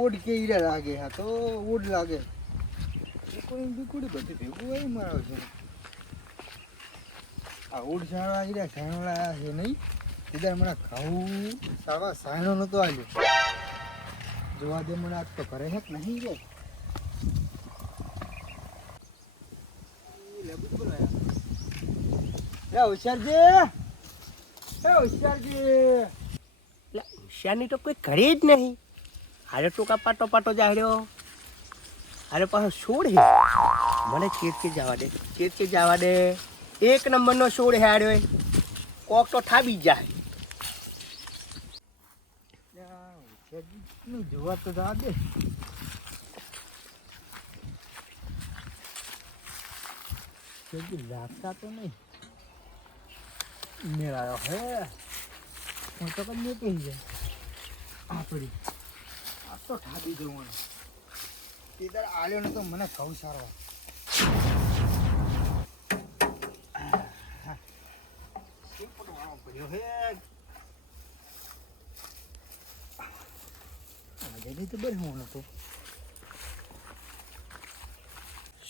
Odd કે era લાગે હા તો ઓડ લાગે. કોઈ બીકુડી બધી ભેગું હોય મારા છે આ ઓડ સાણવા ઈરા સાણવા છે નહીં. સીધા મને ખાવું, સાવા સાયણો નતો આવ્યો જોવા દે મને આજ તો ઘરે હેક નહીં રે. હોશિયારજી. એટલે હોશિયારની તો કોઈ ઘરે જ નહીં. હારે ટૂંકા પાટો પાટો જાડ્યો હારે પાછો છોડ હે. મને ચેટકે જવા દે ચેટકે જવા દે. એક નંબરનો છોડ હે હાર્યો કોક તો ઠાબી જાય. જોવા તો જવા દે. લાગતા તો નહીં. મેળાયો હે. હું તો કઈ નહીં જાય. આ તો ઠાબી જવાનું ઈધર આલ્યો ને તો મને ઘઉં સારો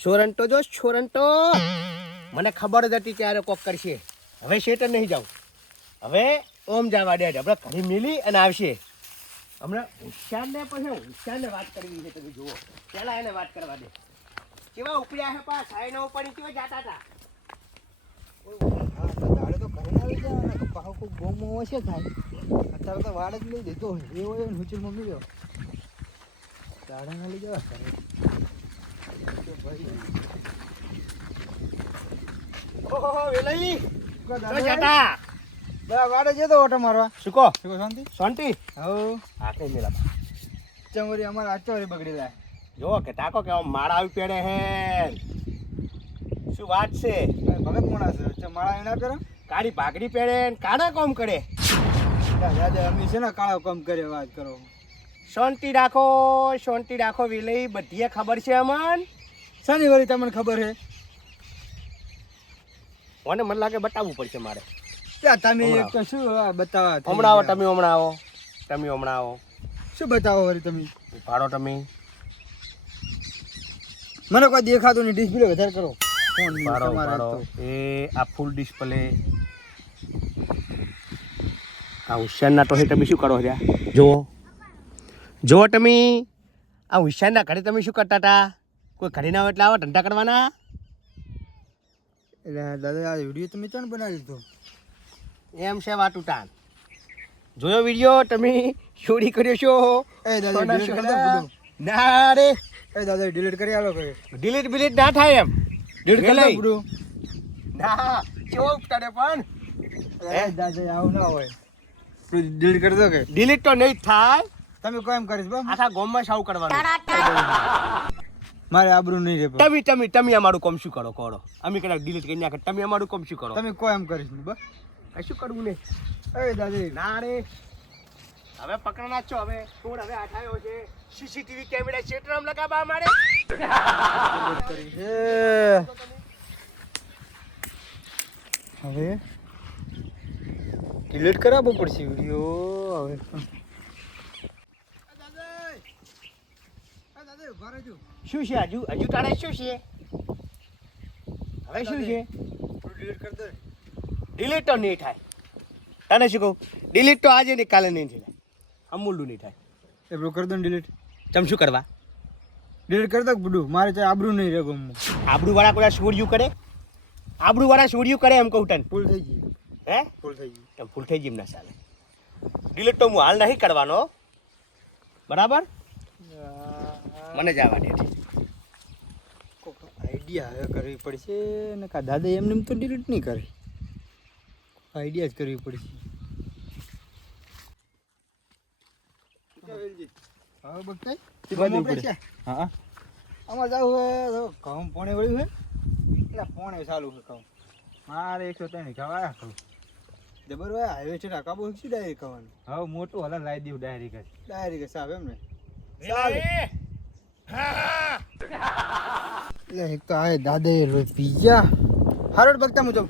છોરંટો જો છોરંટો મને ખબર જ હતી ક્યારે કોક કરશે. હવે શેટર નહીં જાઉં. હવે ઓમ જવા દે આપણે ઘરે મિલી અને આવશે. હમણાં હોશિયારને પછી હોશિયારને વાત કરવી છે તમે જુઓ. પહેલા એને વાત કરવા દે. કેવા ઉપડ્યા છે પા? સાઈનો ઉપાડી કેવા જાતા હતા તો દાડે તો ઘરે ના લઈ જવાના. પાહો કોઈ ગોમો હશે થાય અત્યારે તો વાડ જ લઈ દેતો. હોય એવો મમ્મી ગયો દાડે ના લઈ જવા ઘરે. ભાઈ. ઓહો વેલાઈ. જતા. બરા વાડે જતો ઓટો મારવા. શું કહો? શું શાંતિ? શાંતિ? હો હા કઈ મેલા ચમરી અમારા આચોરી બગડી લાય. જો કે ટાકો કે આમ માળા આવી પેડે હે. શું વાત છે? ભગત મોણા છે. ચમ માળા એના પેરા? કાળી ભાગડી પહેરે ને કાના કોમ કરે. દાદા અમે છે ને કાળો કામ કરે વાત કરો. શાંતિ રાખો શાંતિ રાખો વિલઈ બધીએ ખબર છે અમન? શાની વળી તમને ખબર હે? મને મને લાગે બતાવવું પડશે મારે. તમે તો શું બતાવો હમણાં આવો તમે હમણાં આવો. તમે હમણાં આવો. શું બતાવો વળી તમે? ભાડો તમે. મને કોઈ દેખાતું નહીં ડિસ્પ્લે વધારે કરો. ફોન ભાડો ભાડો એ આ ફૂલ ડિસ્પ્લે આ હુશિયારના તો તમે શું કરો રહ્યા? જુઓ. જુઓ તમે. આ હુશિયારના ઘરે તમે શું કરતા હતા? કોઈ ઘરે ના હોય એટલે આવા ધંધા કરવાના? એટલે દાદા આ વીડિયો તમે ચાણ બનાવી દીધો? એમ છે વાટુટાન તાન જોયો વીડિયો? તમે ચોરી કર્યો છો? એ દાદા. ના રે. એ દાદા ડિલીટ કરી આલો કે ડિલીટ બિલીટ ના થાય એમ. ડિલીટ કરી લઈ વેલાઈ. ના કેવો તને પણ? એ દાદા આવું ના હોય. ડિલીટ કરી દો કે ડિલીટ તો નહીં થાય. તમે કોઈ એમ કરીશ બા આખા ગોમમાં સાવ કરવાનું. મારે આબરૂ નહીં રે તમે તમે તમે અમારું કોમ શું કરો? કરો. અમે કદાચ ડિલીટ કરી નાખે તમે અમારું કોમ શું કરો? તમે કોઈ એમ કરીશ નહીં બા આ શું કરવું ને? એ દાદી ના રે હવે પકડના છો હવે. કોણ હવે આઠાયો છે? સીસીટીવી કેમેરા સેટરામ લગાવવા કરી હવે? ડિલીટ કરાવવો પડશે વીડિયો હવે. શું છે હજુ? હજુ તારે શું છે? હવે શું છે? ડિલીટ કરી દે. ડિલીટ તો નહીં થાય. તને શું કહું? ડિલીટ તો આજે નહીં કાલે નહીં થાય. અમૂલનું નહીં થાય. એ બ્રો કરી દો ને ડિલીટ તમ શું કરવા? ડિલીટ કરી દો બધું? મારે ત્યાં આબરું નહીં રહે ગમવું. આબરું વાળા કોઈ છોડ્યું કરે? આબરું વાળા છોડ્યું કરે એમ કહું તને. ફૂલ થઈ ગઈ. હે? ફૂલ થઈ ગઈ. તમે ફૂલ થઈ ગયું ના ચાલે. ડિલીટ તો હું હાલ નહીં કરવાનો. બરાબર? મને જવા દે આઈડિયા હવે કરવી પડશે. ને કા દાદા એમને એમ તો ડિલીટ નહીં કરે. આઈડિયા જ કરવી પડશે. હવે બગતાઈ. હા આમાં જાવું તો ઘઉં પોણે વળ્યું હે એટલે પોણે ચાલુ છે ઘઉં. મારે એકસો ત્રણ ખવાયા ખરું જબર હોય હાઈવે છે કાબુ શું ડાયરી ખાવાનું? હવે મોટું હલા લાવી દેવું ડાયરી જ. ડાયરી સાહેબ એમ ને? ચાલે એટલે એક તો આ દાદા પીઝા હારોડ બગતા મુજબ.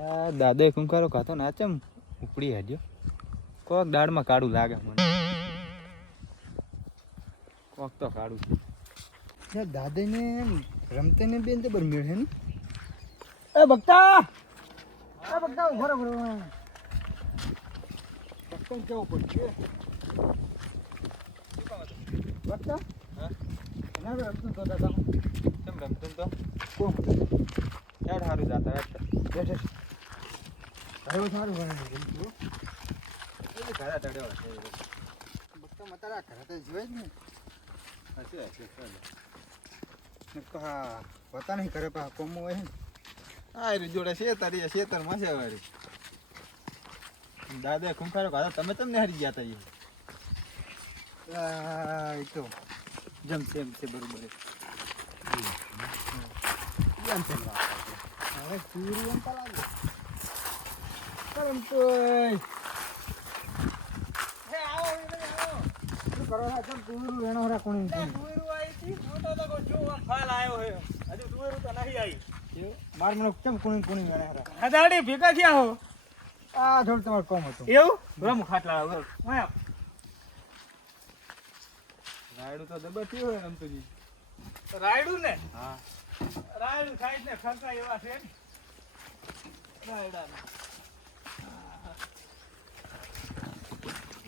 એટલે દાદા કાતો ખાતો નાચમ ઉપડી હેડ્યો. કોક દાડમાં કાળું લાગે મને. કોક તો કાળું છે. યાર દાદાને રમતે ને બેન તો બર મેળ હે ને? એ બકતા એ બકતા ઊભો રહો બકતા કેવો પડશે? બક્તા હા? ના રમતું તો દાદા. કેમ રમતું તો? કોણ? હેડ સારું જાતા બેઠે હવે સારું ભણે રમતું એ ઘરે ચડ્યો હશે. બકતા મતારા ઘરે તો જોયે જ ને હશે હશે હા પતા નહીં કરે પા કોમું હોય ને. આ રી જોડે શેતર એ તાર છે વાળી દાદા ખૂંખારો ખાધો તમે તમને હારી ગયા તા ઈ. એ તો. જમશે એમ છે બરોબર છે. હવે પૂરું એમ તો લાગે કરમ તો શું કરો છો? કેમ પૂરું વેણો રાખવાનું એમ કેમ? માર મને કેમ કુણી કુણી વેણે હારા? ભેગા થયા હો આ થોડું તમારું કોમ હતું એવું રમ ખાટલા. વાયા. રાયડું તો દબાતી થયું હોય રમતુજી રાયડું ને હા રાયડું સાઈડ ને ખરતા એવા છે ને. રાયડાના. લ્યો.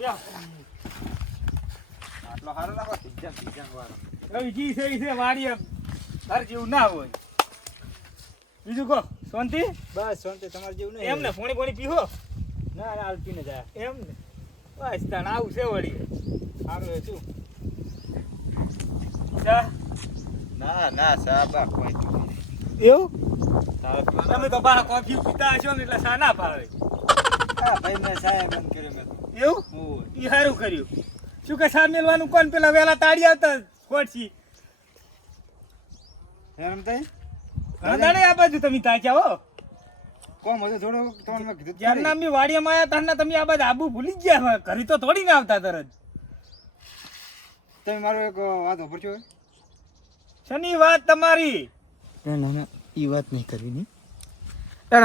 આટલો સારો નાખો તીજામ તીજામ વાળો જી છે જેવું ના હોય બીજું કહો શાંતિ બસ શાંતિ તમારે જેવું નહીં એમ ને પોણી પોણી પીવો ના ના જાય એમ ને બસ તાણ આવું છે વળી સારું શું ના ના સાબા કોઈ એવું તમે તો બહાર કોફી પીતા હશો ને એટલે સા ના ભાવે હા ભાઈ મેં સાહેબ કર્યો મેં એવું? ઈ સારું કર્યું. શું કે સામે મેળવાનું કોણ પેલા વેલા તાળી આવતા ખોટસી એમ થાય આ બાજુ તમે તાક્યા હો. કોમ હતું થોડું તમને કીધું જ્યારે અમે વાડીયામાં આવ્યા તારના તમે આ બાજુ આબુ ભૂલી ગયા ઘરે તો થોડી ના આવતા તરત. તમે મારો એક વાત વાપરજો શની વાત તમારી? ના ના ના એ વાત નહીં કરવી ની. યાર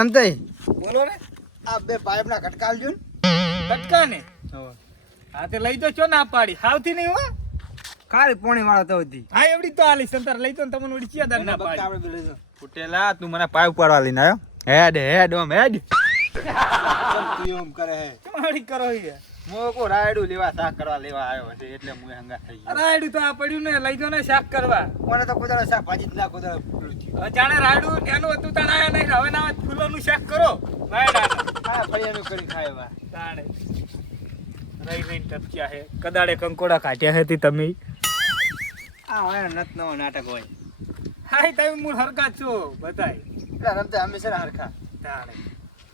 બોલો ને આ બે પાઇપના આલજો ને. કટકા ને હા તે લઈ તો છો ના પાડી. સાવથી નહીં હો. ખાલી પોણી વાળા તો હતી. હા એવડી તો આલી સંતાર લઈ તો ને તમને ઓડી ચિયાદાર ના પાડી. ફૂટેલા તું મને પાઇપ ઉપાડવા લઈને આવ્યો. હેડ હેડ ઓમ હેડ. કરે હે. રાયડું લેવા શાક કરવા લેવા આવ્યો છે એટલે હું હંગા થઈ ગયો. રાયડું તો આ પડ્યું ને લઈ જો ને શાક કરવા. મને તો કોદાળો શાક ભાજી ના કોદાળો થયું. જાણે રાયડું એનું હતું તાણ આયા નહીં. હવે ના ફૂલોનું શાક કરો. હા ફળિયાનું કરી ખાય તાણે. રહી નહીં ટપક્યા હે? કદાડે કંકોડા કાઢ્યા હતી તમે? આ હોય નત નવો નાટક હોય. હાય તમે મૂળ હરખા છો બધાય. એટલે રમતા હંમેશા હરખા. તાણે.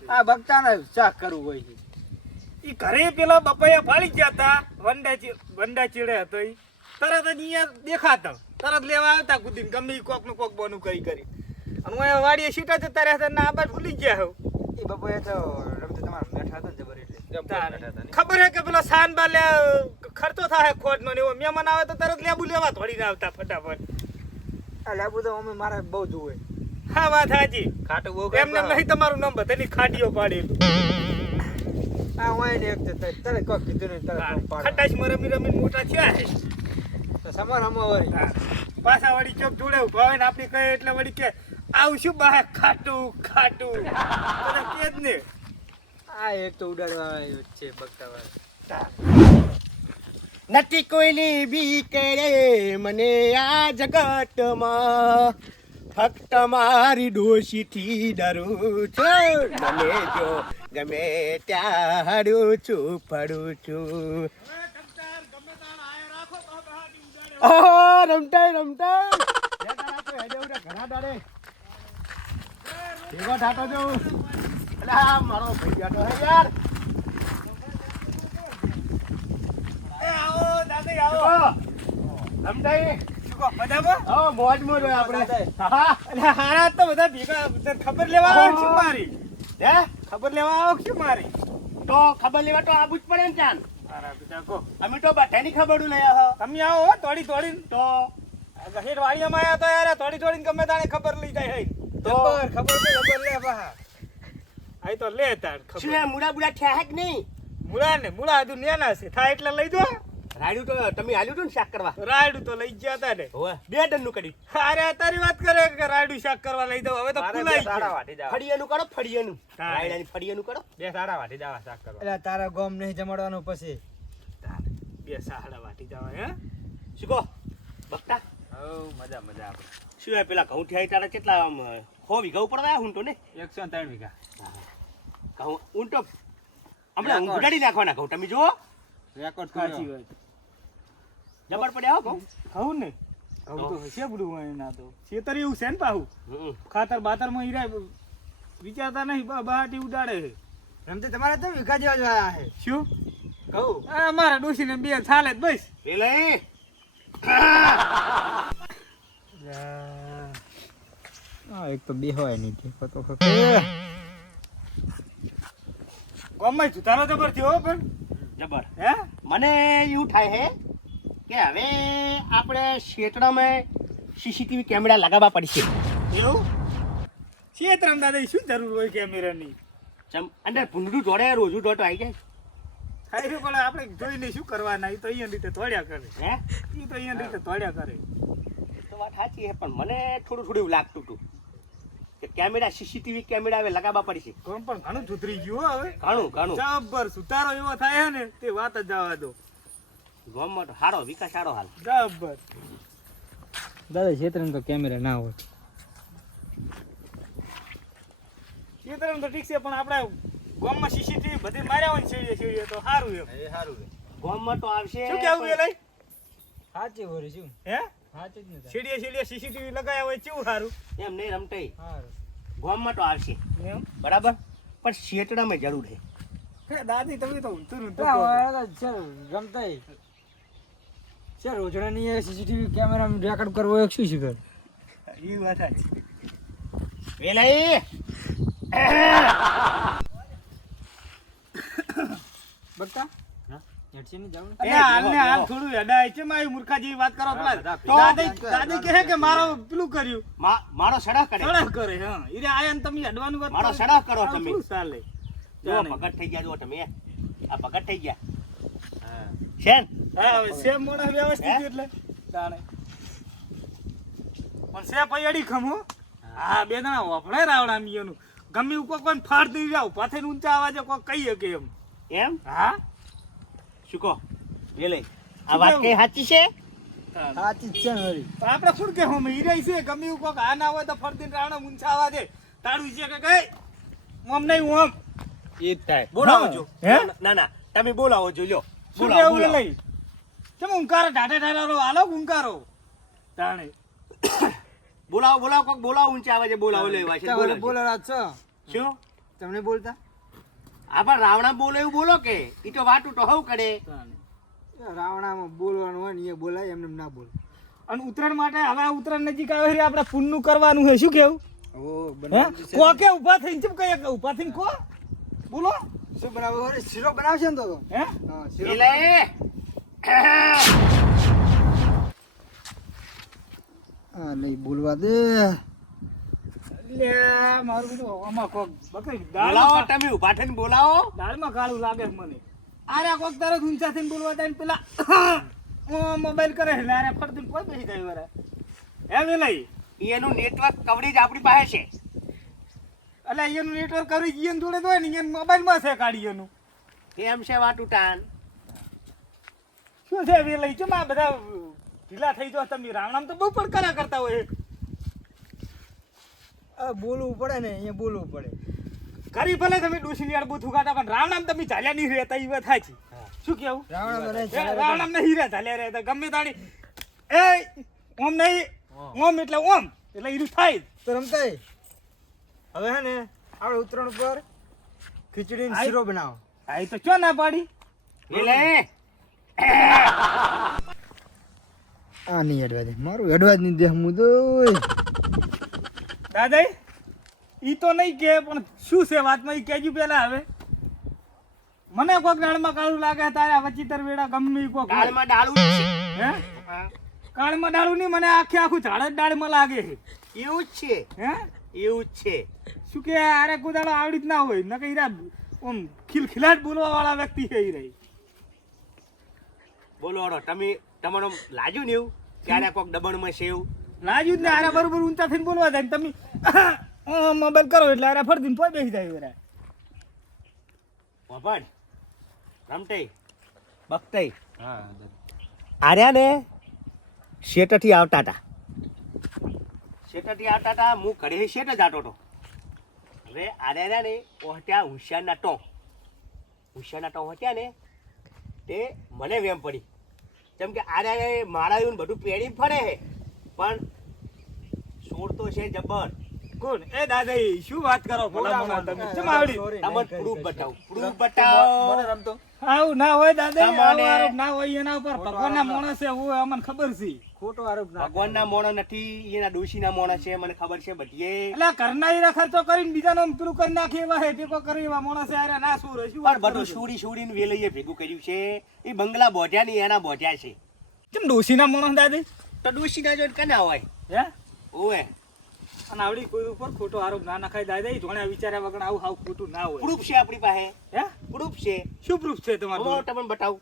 આ બગતાને ચાક કરવું હોય છે. ઈ ઘરે પેલા બપૈયા ફાળી ગયા હતા વંડા વંડા ચીડે હતો એ તરત જ અહીંયા દેખાતા. તરત લેવા આવતા કુદીને ગમે કોકનું કોક બોનું કરી કરી. અને હું વાડીએ સીટા જતા રહ્યા હતા ને આ બાજુ ભૂલી ગયા હું એ બપોરે તો રમતા તમારા બેઠા હતા ને જબર એટલે તાણે. ખબર હે કે પેલા સાન બાલે ખર્ચો થાય ખોટ નો ને એવો મહેમાન આવે તો તરત લેબુ લેવા થોડીને આવતા ફટાફટ. આ લેબુ તો અમે મારા બહુ જોવે હા વાત હાજી ખાટું બહુ એમને નહીં તમારું નામ બધાની ખાટીઓ પાડેલું. આ હોય ને એક તો તરત કોક કીધું ને પાડે. ખટાશમાં રમી રમીને મોટા થયા હે. તો સમાર હમો વળી પાછા વળી ચોક જોડે ઊભા હોય ને આપણી કહે એટલે વળી કે આવું શું બહાર ખાટું ખાટું. બધા કે જ ને. આ એક તો ઉડાડવા આવ્યો છે બગતા નથી કોઈની બી કરે મને આ જગતમાં. ફક્ત મારી ડોશીથી ડરું છું. મને જો ગમે ત્યાં હડું છું પડું છું. રમતા રમતા રમતાય. ઘણા દાડે. ભેગો થાતો જવું આ મારો ભાઈ બેઠો હે યાર. એ આવો દાદી આવો. મજામાં? મોજ મોજ હોય આપણે. હારા તો બધા ભેગા. ખબર લેવા આવો મારી? હે? ખબર લેવા આવો શું મારી? તો ખબર લેવા તો આવું જ પડે ને કહો. અમે તો બધાની ખબર લઈ આવો. તમે આવો થોડી તોડીને. તો? ગહેર વાડીયામાં આવ્યા તો યાર થોડી થોડી ગમે તાણે ખબર લઈ જાય તો? ખબર ખબર લે બા. આ તો લે તાર શું મુડા બુડા થયા હે કે નહીં? મુડા ને મુળા હજુ નેના છે. થાય એટલે લઈ દો રાયડું તો તમે આલ્યું હતું ને શાક કરવા? રાયડું તો લઈ ગયા હતા ને. બે ડનનું કર્યું. અરે તારી વાત કરે કે રાયડું શાક કરવા લઈ દઉં હવે તો ફૂલાઈ ગયા. ફળિયાનું કરો ફળિયાનું. રાયડાની ફળિયાનું કરો. બે સાડા વાટી જવા શાક કરવા. એટલે તારા ગોમ નહીં જમાડવાનું પછી. બે સાડા વાટી જવા હે? શું કહો? બકતા? હો મજા મજા આપણે શું પેલા ઘઉં થયા તારા કેટલા આમ હો વીઘા ઉપર હું તો ને? એકસો ને ત્રણ વીઘા. ઘઉં ઊંટો હમણાં રેકોર્ડ. ઉડાડી નાખવાના ઘઉં તમે જુઓ. રેકોર્ડ સાચી વાત. જબર પડ્યા હો ઘઉં ને? ઘઉં તો હશે બધું હોય ના તો. છેતર એવું છે ને પાહું? ખાતર બાતરમાં હીરા વિચારતા નહીં બહાટી ઉડાડે છે. રમતે તમારે તો વીઘા જેવા જ આયા છે. શું? કહું. આ ડોસી ને બે ચાલે જ બસ. પેલા. એક તો બે હોય નહીં તો ગામમાં જુતારો જબર થયો પણ. જબર. હે? મને એવું થાય હે કે હવે આપણે શેતળામાં સીસીટીવી કેમેરા લગાવવા પડશે. એવું? શેતરામ દાદા શું જરૂર હોય કેમેરાની? ચમ અંદર ભૂંડું જોડે રોજુ દોડો આવી જાય. થાય છે પણ આપણે જોઈને શું કરવાના? એ તો અહીંયા રીતે તોડ્યા કરે. હે? એ તો અહીંયા રીતે તોડ્યા કરે. તો વાત સાચી છે પણ મને થોડું થોડું લાગતું હતું. કેમેરા સીસીટીવી કેમેરા હવે લગાવવા પડશે. પણ ઘણું સુધરી ગયું હવે. ઘણું ઘણું. જબર સુધારો એવો થાય ને તે વાત જ જવા દો. ગામમાં તો સારો વિકાસ સારો હાલ. જબર. દાદા ક્ષેત્રમાં તો કેમેરા ના હોય. ક્ષેત્રમ તો ઠીક છે પણ આપણે ગામમાં સીસીટીવી બધી માર્યા હોય ને છેડીએ શેરીએ તો સારું એમ. એ સારું ગોમમાં તો આવશે શું કેવું એ લઈ? સાચી વરે શું? હે? સાચી જ નથી છેડીએ છેડીએ સીસીટીવી લગાયા હોય કેવું સારું એમ નહીં રમતાઈ. સારું ગામમાં તો આવશે. બરાબર? પણ શેતળામાં જરૂર છે. હે દાદી તમે તો ઊંધું ઊંધું. સર રમતા રોજડાની સીસીટીવી કેમેરા રેકોર્ડ કરવો એક શું શીખર એ વાત છે મારી મૂર્ખા મારો પેલું. કર્યું. મા- મારો સડા કરે. હા. ઈરે આયા ને તમે હેડવાની મારો કરો. કરો તમે. ચાલે. જુઓ પગટ થઈ ગયા જુઓ તમે આ પગટ થઈ ગયા. હા. હા સેમ મોડા વ્યવસ્થિત એટલે. જાણે પણ સે પૈયાડી ખમો હા. બે જણા વફળે રાવડા મિયાનું. ગમે એવું કોઈ ફાડ દઈ જાવ પાથે ઊંચા આવાજે કોઈ કહીએ કે એમ. એમ? હા? કહો એ લઈ આ વાત કઈ સાચી છે? સાચી છે ને આપણે શું કે હું હીરાઈ છે ગમે એવું કોક આ ના હોય તો ફરતી રાવડા ઊંચા દે. તારું છે કે કઈ? મમ નહીં ઓમ એ જ થાય. બોલાવો જો. હે? ના ના. તમે બોલાવો જો લ્યો. બોલાવો બોલાવો. લઈ કેમ ઊંકારો ઢાઢા ઢાઢારો આલો ઊંકારો તાણે. બોલાવો બોલાવો કોક. બોલાવો ઊંચા આવે છે બોલાવો લે છે. બોલાવો બોલો રાત છો શું? તમને બોલતા? આ પણ રાવણા બોલે એવું બોલો કે? એ તો વાટું તો હવ કરે. રાવણામાં બોલવાનું હોય ને એ બોલાય એમને એમ ના બોલ. અને ઉત્તરાયણ માટે હવે આ ઉત્તરાયણ નજીક આવે છે આપણે પુનનું કરવાનું છે. શું કેવું? કો કે ઊભા થઈને? ચમ કઈ કે ઊભા થઈને કો? બોલો. શું બનાવો શીરો બનાવશે ને તો. હે? શીરો નહીં બોલવા દે. લે મારું બધું આમાં કોક બકરી બોલાવો તમે ઊભા થઈને બોલાવો. દાળમાં કાળું લાગે મને. આરે કોક તારો ઊંચા થઈને બોલવા થાય પેલા મોબાઈલ કરે એટલે અરે ફરતી કોઈ બેસી જાય વરે. હે વેલાઈ એનું નેટવર્ક કવરેજ આપણી પાસે છે. એટલે એનું નેટવર્ક કવરેજ એને જોડે તો ને એને મોબાઈલમાં છે કાઢી એનું. એમ છે વાટું ઉટાન શું છે વેલાઈ ચમ આ બધા ઢીલા થઈ જાવ તમે? રાવણામ તો બહુ પડકારા કરતા હોય બોલવું પડે ને અહીંયા બોલવું પડે. કરી ભલે તમે ડોસી ની બુથું કાઢા પણ રાવણામ તમે ચાલ્યા નહીં રહેતા એ વાત છે શું કેવું? રાવણામ ને હીરા ચાલ્યા રહેતા. ગમે તાણી એ ઓમ નહીં ઓમ. એટલે ઓમ એટલે હીરું થાય તો રમતા હવે હે ને આપણે ઉત્તરાયણ ઉપર ખીચડી ને શીરો બનાવો. આ એ તો ચો ના પાડી? એટલે આ નહીં અડવા દે મારું અડવા જ નહીં દે હું તો દાદા ઈ તો નહીં કે પણ શું છે વાતમાં? ઈ કેજુ પેલા હવે. મને કોક ડાળમાં કાળું લાગે તારે વચીતર વેડા ગમે કોક ડાળમાં ડાળું હે? કાળમાં ડાળું નહીં મને આખે આખું ઝાડ જ ડાળમાં લાગે છે. એવું જ છે. હે? એવું જ છે. શું કે આરે કુદાળો આવડી જ ના હોય ન કઈ ઓમ ખિલખિલાટ બોલવા વાળા વ્યક્તિ છે ઈ રહી. બોલો તમે તમારો લાજુ ને એવું? ક્યારે કોક દબણમાં છે એવું? લાજુ જ ને આરા બરોબર ઊંચા થઈને બોલવા જાય ને તમે. મોબાઈલ કરો એટલે આરે ફરદીને પોઈ બેસી જાય વરા. વાપણ રમતઈ બકતઈ હા આર્યા ને શેટથી આવતા હતા. શેટથી આવતા હતા હું કડે શેટ જ આટો હતો. હવે આર્યા ને પહોંચ્યા હોશિયારના ટો. હોશિયારના ટો હોટ્યા ને તે મને વેમ પડી. કેમ કે આર્યા મારા એવું બધું પહેરી ફરે હે. પણ સોર છે જબર કોણ? એ દાદાઈ શું વાત કરો? ભલા તમે. કેમ આવડી? તમને પ્રૂફ બતાવું. પ્રૂફ બતાવો. મને રમતો? આવ ના હોય દાદા તમારે- આરોપ ના હોય એના ઉપર. ભગવાનના માણસ છે હું અમને ખબર છે. ખોટો આરોપ ના ભગવાનના મોણ નથી એના ડોશીના મોણ છે મને ખબર છે બધીએ એટલે કરના ખર્ચો કરીને બીજાનો પેલું કરી નાખે એવા હે ટેકો કરે એવા છે અરે ના શું રે શું વાત પણ બધું છોડી સુડી સુડીને વેલઈએ ભેગું કર્યું છે. એ બંગલા બોઢ્યા નહીં એના બોઢ્યા છે. કેમ ડોશીના માણસ દાદી? તો દોષીના જોઈને કના હોય? હે? ઓએ અને આવડી કોઈ ઉપર ખોટો આરોપ ના નખાય. દાદા જોણે વિચાર્યા વગર આવું આવું ખોટું ના હોય. પ્રૂફ છે આપણી પાસે? હે? પ્રૂફ છે? શું પ્રૂફ છે તમારું? તમને બતાવું.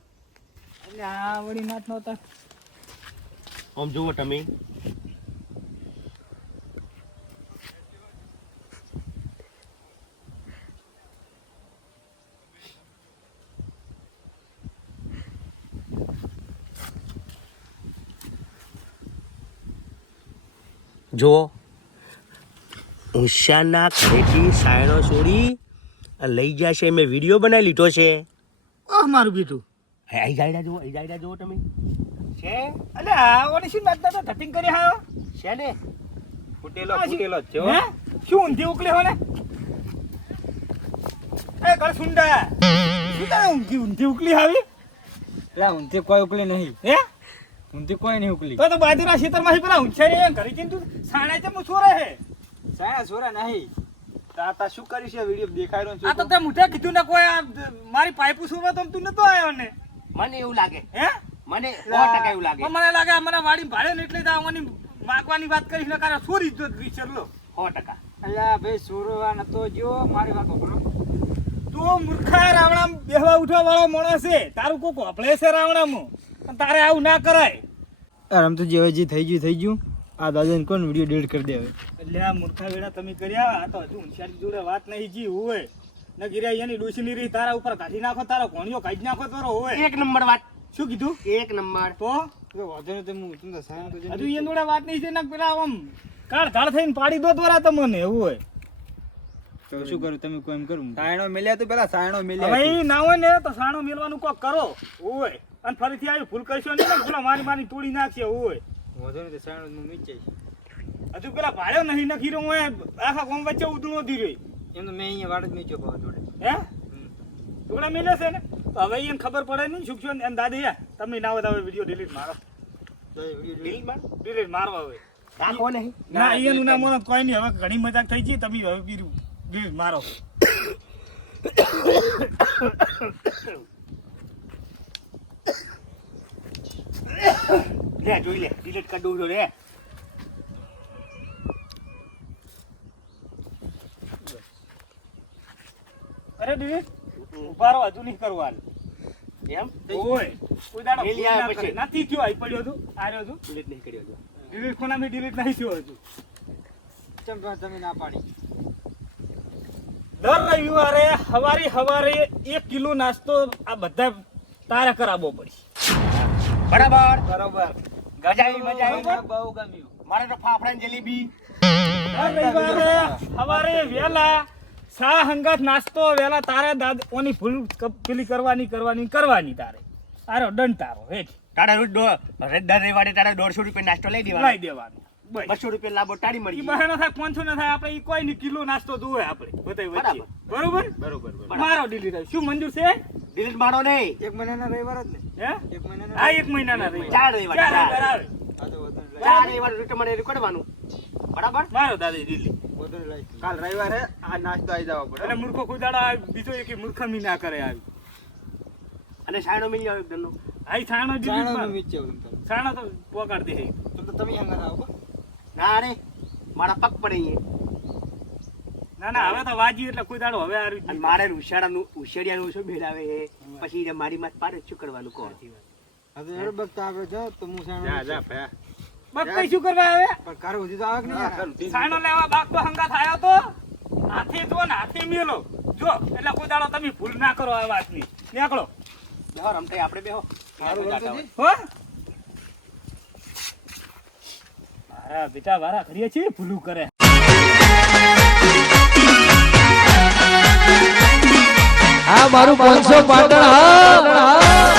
એટલે આ વળી નાથ નહોતા આમ જુઓ તમે. જુઓ. ઉષાના ઘરેથી સાયણો છોડી લઈ લઈ જશે મેં વીડિયો બનાવી લીધો છે. ઓહ મારું બેટું. હે આઈ જાયડા જુઓ અહીં જાયડા જુઓ તમે. છે? અલે આ ઓની શું નાથ નહોતા ધતિંગ કરી આવ્યો છે ને? ફૂટેલો ફૂટેલો છે હો. હે? શું ઊંધી ઉકલે હોને એ કળ સુંડા. શું તારે ઊંધી ઊંધી ઉકલી આવી? લા ઊંધી કોઈ ઉકલી નહીં. હે? ઊંધી કોઈ નહીં ઉકલી. તો તો બાજુના ખેતરમાંથી પેલા ઊંચાઈ એ ઘરે તું સાણા છે હું છોરે હે સાયા છોરા નહીં. તાતા શું કરીશ આ વિડિયો દેખાઈ રહ્યો આ તો તે મુઠે કીધું ને કોઈ મારી પાઇપ સુવા તો તું નતો આવ્યો ને. મને એવું લાગે. હે? મને સો ટકા એવું લાગે. મને લાગે મને વાડી ભાડે ને એટલે આવવાની માગવાની વાત કરીશ ને કારણ છોરી જ વિચાર લો. સો ટકા. અલ્યા ભાઈ છોરવા નતો જો મારી વાત સાંભળો. તું મૂર્ખા રાવણામ બેહવા ઉઠવા વાળો માણસ છે. તારું કોક હોપળે છે રાવણામાં? તારે આવું ના કરાય. અરે આમ તો જે થઈ ગયું થઈ ગયું. આ દાદાને કોણ વીડિયો ડિલીટ કરી દે હવે? એટલે આ મૂર્ખા વેડા તમે કર્યા આ તો હજુ હોશિયારી જોડે વાત નહીં જી હોય. ન ગિર્યા એની ડોસી ની તારા ઉપર કાઢી નાખો તારો ઘોણીઓ કાઢી નાખો તારો હોય. એક નંબર વાત. શું કીધું? એક નંબર. તો? તો વાંધો નહીં તો હું તમને સાયન હજુ એની જોડે વાત નહીં છે ને પેલા આમ. કાળ ધાડ થઈને પાડી દો દ્વારા તમને એવું હોય. તો શું કરું? તમે કોઈ એમ કરું. સાયણો મેલ્યા તો પેલા સાયણો મિલ્યા હવે ના હોય ને તો સાણો મેલવાનું કોક કરો. હોય. અને ફરીથી આવી ભૂલ કરશો નહીં ને? પેલા મારી મારી તોડી નાખશે હોય વધુ નહીં તો સાયણો હું મીચ હજુ પેલા ભાડ્યો નહીં નખી રહ્યો હું આખા કોમ વચ્ચે ઉધણો ધી રહી એમ તો મેં અહીંયા વાડ જ મીચ્યો ભાવ જોડે. હે? ટુકડા મિલે છે ને? તો હવે એને ખબર પડે નહીં શું છો એમ દાદી યા તમે ના હોય હવે વીડિયો ડિલીટ મારો ડીલમાં ડિલીટ મારો? હવે. ના એનું નામ કોઈ નહીં. હવે ઘણી મજાક થઈ ગઈ તમે હવે બીરું ડિલીટ મારો. લે જોઈ લે ડિલીટ કરી દઉં છું રે અરે ડિલીટ ઊભા રહો હજુ નહીં કરવા એમ? ઓય. કોઈ દાડો. નથી થયો આઈ પડ્યો હતું આર્યો હતું ડિલીટ નહીં કર્યો હતું ડિલીટ કોનામી ડિલીટ નહીં થયો હતું ચમ તમે ના પાડી. દર રવિવારે હવારે હવારે એક કિલો નાસ્તો આ બધા તારે કરાવવો પડશે. બરાબર? બરોબર. ગજાઈ મજાઈ મજા બહુ ગમ્યું. મારે તો ફાફડા ને જલેબી દર વેલા સા હંગાત નાસ્તો વેલા તારે દાદ ઓની ભૂલ પેલી કરવાની કરવાની કરવાની તારે. તારો દંડ તારો હેઠ. તારા રોજ દર રવિવારે તારા દોઢસો રૂપિયા નાસ્તો લઈ લાઈ દેવાનો દેવાનું. બસ. બસો રૂપિયા લાભો ટાળી મળી મળી બહાના થાય પાંચસો ના થાય આપણે કોઈ ની કિલો નાસ્તો જોવે આપણે બધા બરોબર. બરોબર? બરોબર મારો ડિલિવરી શું મંજૂર છે? ડિલીટ મારો નહીં. એક મહિનાના રવિવાર જ ને. હે? એક મહિનાના હા એક મહિનાના રવિવાર. ચાર રવિવાર, ચાર આવે. આ તો વાંધો નહીં ચાર રવિવાર મને રેકોર્ડવાનું બરાબર? મારો દાદી દિલ્હી. કાલ રવિવારે આ નાસ્તો આવી જવા પડે. અને મૂર્ખો કુદાડા બીજો એક મૂર્ખમી ના કરે આવી અને સાયણો મિલી જાવ એકદમ આઈ છાણો સાયણો ડિલીટ. છાણો તો પોકાડ દે તો તમે હંગાત આવો ના રે મારા પગ પડે ના ના હવે તો વાજી એટલે કોઈ દાડો હવે જ નહીં. મારે ઉછાળાનું ઉછેડિયાનું શું ભેળાવે એ પછી મારી માથ પાડે શું કરવાનું કહો? હવે બગતા આવે જાઓ તો હું સાણો જા જા ભયા. કઈ શું કરવા આવે? પણ કાર સુધી તો આવે નહીં સાણો લેવા બાગ તો હંગા થાયો તો? હાથી જો ને હાથી મેલો. જો એટલે કોઈ દાડો તમે ભૂલ ના કરો આ વાતની. નીકળો. બેહો રમતે આપણે બેહો. સારું હો? મારા બેટા વારા કરીએ છીએ ભૂલું કરે. આ મારું પાંચસો પાટણ હા.